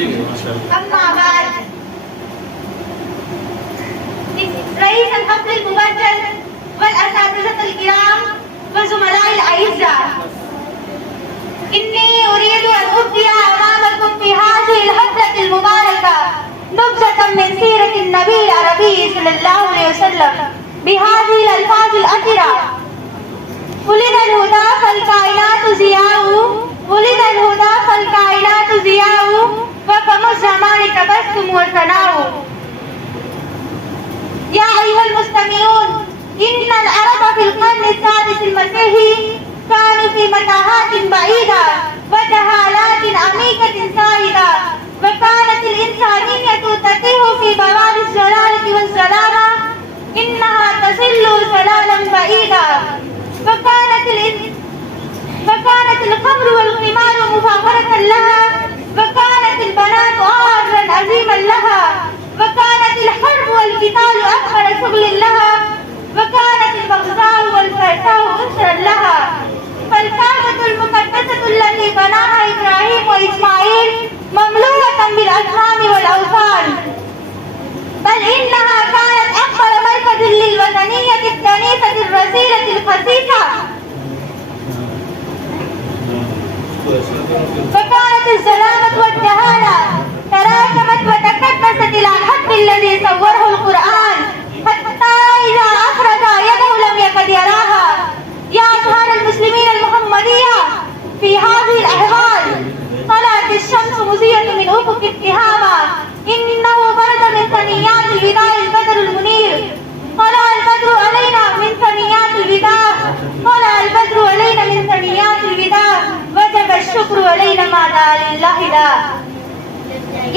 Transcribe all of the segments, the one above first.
أما بعد، رئيس الحفل المبجل والأساتذة الكرام وزملاء الأعزاء، إني أريد أن أبدي أمامكم في هذه الحفلة المباركة نبذة من سيرة النبي العربي صلى الله عليه وسلم بهذه الألفاظ الأخيرة: ولد الهدى فالكائنات ضياء، ولد الهدى فالكائنات ضياء، وفم الزمان تبسم وثناء. يا أيها المستمعون، إن العرب في القرن السادس المسيحي كانوا في متاهات بعيدة وجهالات عميقة سائدة، وكانت الإنسانية تتيه في بوار الزلالة والزلامة، إنها تزل زلالا بعيدا، وكانت الخمر والقمار مفاخرة لها، وكانت البنات عارا عظيما لها، وكانت الحرب والقتال أكبر شغل لها، وكانت البغضاء والفحشاء أسرا لها. فالكعبة المقدسة التي بناها إبراهيم وإسماعيل مملوءة بالأصنام والأوثان، بل إنها كانت أكبر مركز للوثنية الدنيسة الرذيلة الخسيسة. فكانت الزلامة والجهالة تراكمت وتكدست إلى الحد الذي صوره القرآن، حتى إذا أخرج يده لم يكد يراها. يا أطهار المسلمين المحمدية، في هذه الأحوال طلعت الشمس مضيئة من أفق التهامة، إنه برد من ثنيات الوداع البدر المنير، طلع البدر علينا من ثنيات الوداع، طلع البدر علينا من ثنيات الوداع، وجب الشكر علينا ما دعا لله لا.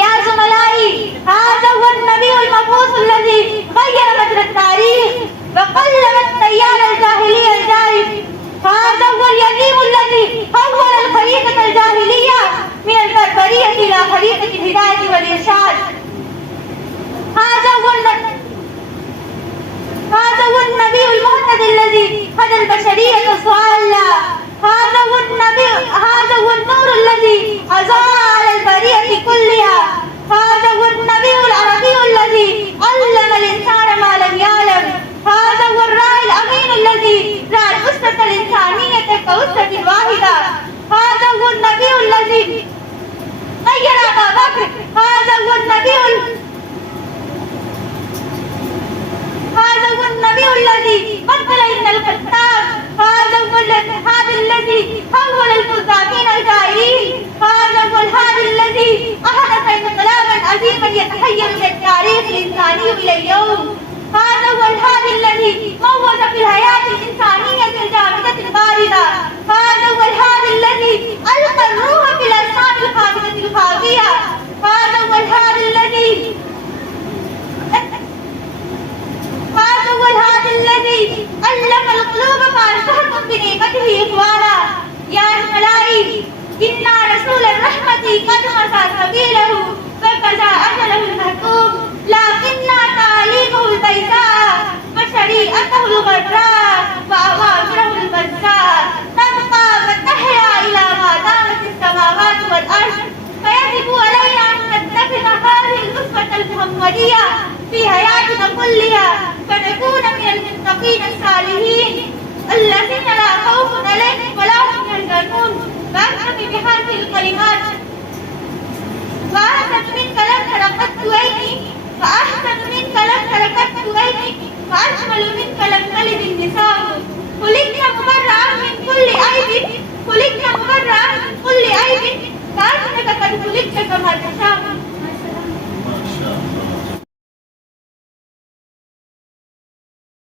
يا زملائي، هذا هو النبي المبعوث الذي غير مجرى التاريخ وقلب تيار الجاهلية الجارف. هذا هو اليتيم الذي حول الخريطة الجاهلية من البربرية إلى خريطة الهداية والإرشاد. هذا هو النبي المهتدي الذي هدى البشرية الضالة. هذا هو النور الذي أضاء على البرية كلها. هذا هو النبي العربي الذي علم الإنسان ما لم يعلم. هذا هو الراعي الأمين الذي رأى الأسرة الإنسانية كأسرة واحدة. هذا هو النبي الذي غير أبا بكر. هذا هو النبي الذي قتل ابن الخطاب. هذا الذي حول الكذابين الجائرين. هذا هو الهادي الذي أحدث انقلابا عظيما يتحير من التاريخ الإنساني إلى اليوم. هذا هو الهادي الذي موت في الحياة الإنسانية الجامدة الباردة. هذا هو الهادي الذي ألقى الروح في الأجسام الخامدة الخاوية. هذا هو الهادي الذي علم القلوب فأصبحتم بنعمته إخوانا. يا زملائي، إن رسول الرحمة قد مسى سبيله وقضى أجله المحتوم، لكن تعاليمه البيضاء وشريعته الغراء وأوامره البزاء تبقى وتحيا إلى ما دامت السماوات والأرض. فيجب علينا أن نتخذ هذه الأسوة المحمدية في حياتنا كلها، فنكون من المتقين الصالحين الذين لا خوف عليهم ولا هم يحزنون. وأختم بهذه